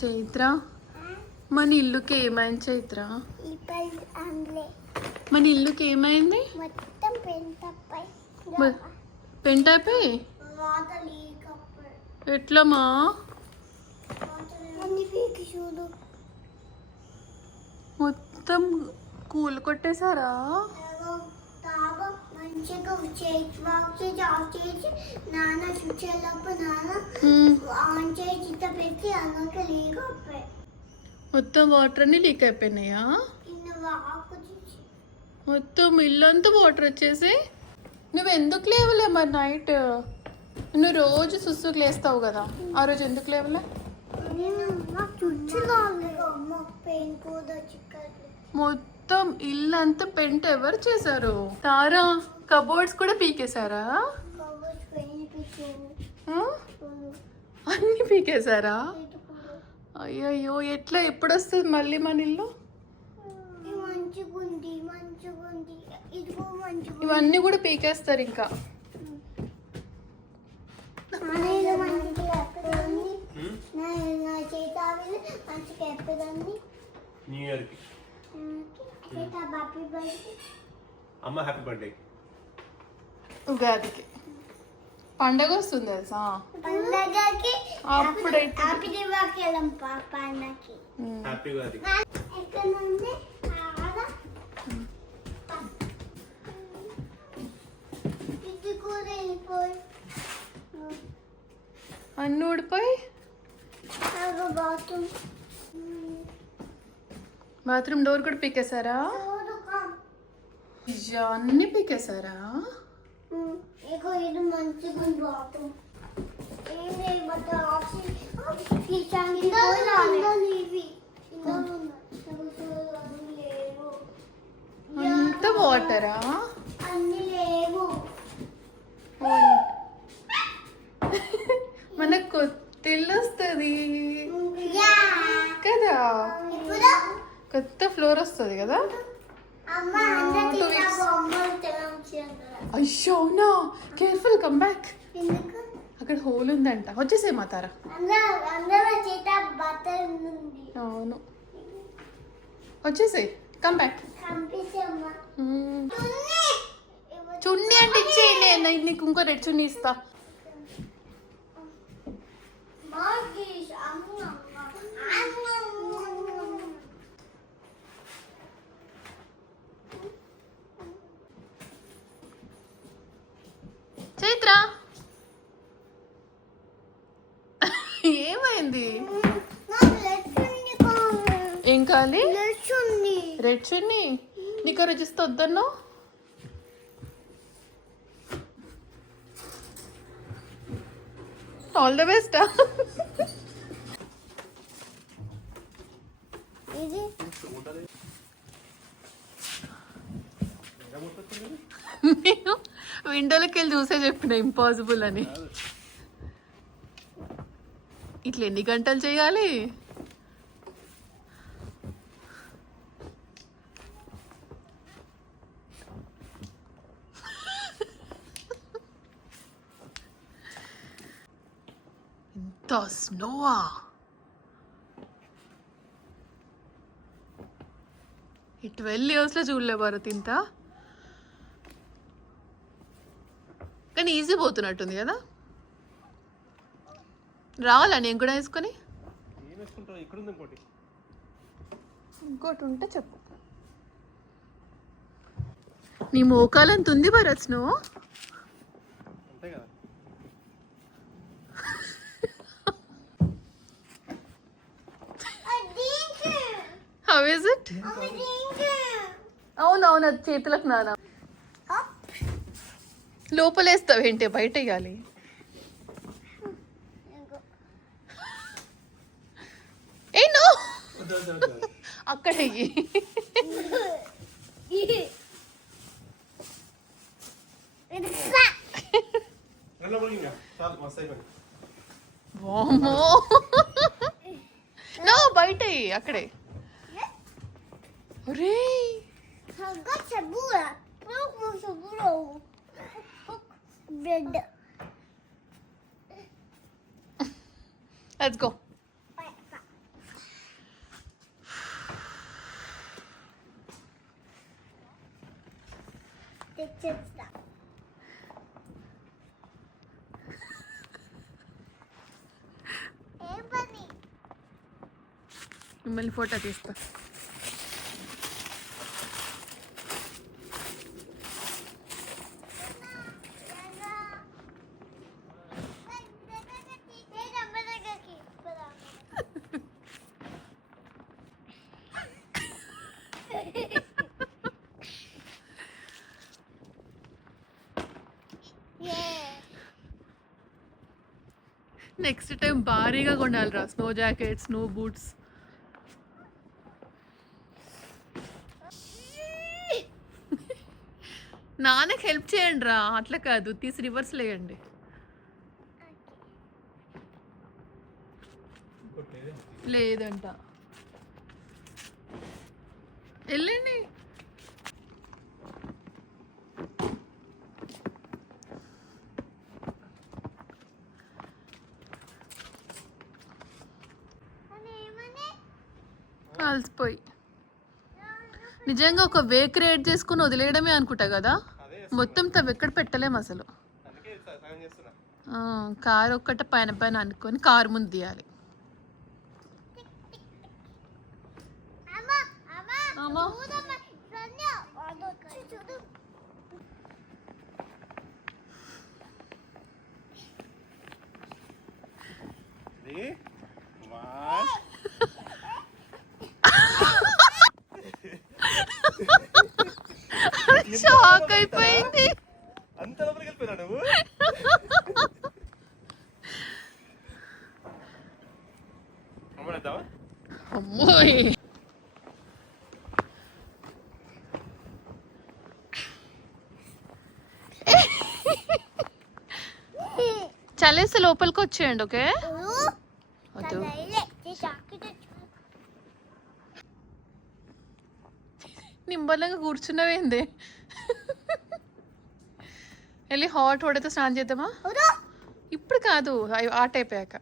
చైత్ర మన ఇల్లుకి ఏమైంది చైత్ర? మన ఇల్లుకి ఏమైంది? పెంటైపోయి ఎట్లమ్మా? మొత్తం కూలు కొట్టేశారా? మొత్తం వాటర్ అన్ని లీక్ అయిపోయినాయా? మొత్తం ఇల్లంతా వాటర్ వచ్చేసి నువ్వు ఎందుకు లేవలే మరి నైట్? నువ్వు రోజు సుసుకు లేస్తావు కదా, ఆ రోజు ఎందుకు లేవలే? మొత్తం ఇల్లంతా పెంట ఎవరు చేశారు? తారా కబోర్డ్స్ కూడా పీకేశారా? అన్ని పీకేశారా? అయ్యయ్యో, ఎట్లా ఎప్పుడు వస్తుంది మళ్ళీ మన ఇల్లు? ఇవన్నీ కూడా పీకేస్తారు ఇంకా. న్యూ ఇయర్ కి అమ్మ హ్యాపీ బర్త్డే. ఉగాదికి పండగ వస్తుంది తెలుసా? అప్పుడైతే హ్యాపీ ఉగాది. అన్ని ఊడిపోయి బాత్రూమ్ డోర్ కూడా పీకేశారా? అన్ని పీకేశారా? అంత వాటరా? మనకు కొత్త ఇల్లు వస్తుంది కదా, కొత్త ఫ్లోర్ వస్తుంది కదా. అయ్యో అవునా, కేర్ఫుల్, కమ్ బ్యాక్. అక్కడ హోల్ ఉందంట, వచ్చేసే మా తారా. అవును, వచ్చేసే, కమ్ బ్యాక్. చున్నీ అంటే ఇచ్చేయండి, నీకు ఇంకో రెడ్ చున్నీ ఇస్తా. చైత్ర ఏమైంది? ఏం కావాలి? రెడ్ చున్నీ. నీకు రుచిస్తే వద్దన్నా? All the best. నేను విండోలోకి వెళ్ళి చూసే చెప్పిన ఇంపాసిబుల్ అని. ఇట్లా ఎన్ని గంటలు చేయాలి? ఇంత స్నోవా? ఈ 12 ఇయర్స్లో చూడలే భారత్ ఇంత. కానీ ఈజీ పోతున్నట్టుంది కదా. రావాలా నేను కూడా వేసుకొని? ఇంకోటి ఉంటే చెప్పు. నీ మోకాలంత ఉంది భరత్ నువ్వు. How is it? అవునవును, అది చేతులకు నానా. లోపలేస్తావు ఏంటి, బయట వేయాలి. ఏ నో, అక్కడ నో, బయట అక్కడే. ఒరే bread. Let's go. తెచ్చేస్తా. ఏం పని? మిమ్మల్ని ఫోటో తీస్తా. నెక్స్ట్ టైం భారీగా కొనాలిరా స్నో జాకెట్, స్నో బూట్స్. నాన్నకి హెల్ప్ చేయండి రా, అట్లా కాదు, తీసి రివర్స్ లేయండి. లేదంట, వెళ్ళండి. అలసిపోయి నిజంగా ఒక వే క్రియేట్ చేసుకుని వదిలేయడమే అనుకుంటా కదా, మొత్తం తవ్వి ఎక్కడ పెట్టలేము అసలు. కారు ఒక్కట పైన పైన అనుకొని కారు ముందు తీయాలి. అమ్మా షాక్ అయిపోయింది. అంత లోపలికి వెళ్ళిపోయినా నువ్వు. అమ్మడతావా? అమ్మోయ్, చలేస్తే లోపలికి వచ్చేయండి. ఓకే, వద్దు. నిమ్మలంగా కూర్చున్నావేంది? వెళ్ళి హాట్ వాటర్తో స్నానం చేద్దామా? ఇప్పుడు కాదు, ఆట అయిపోయాక.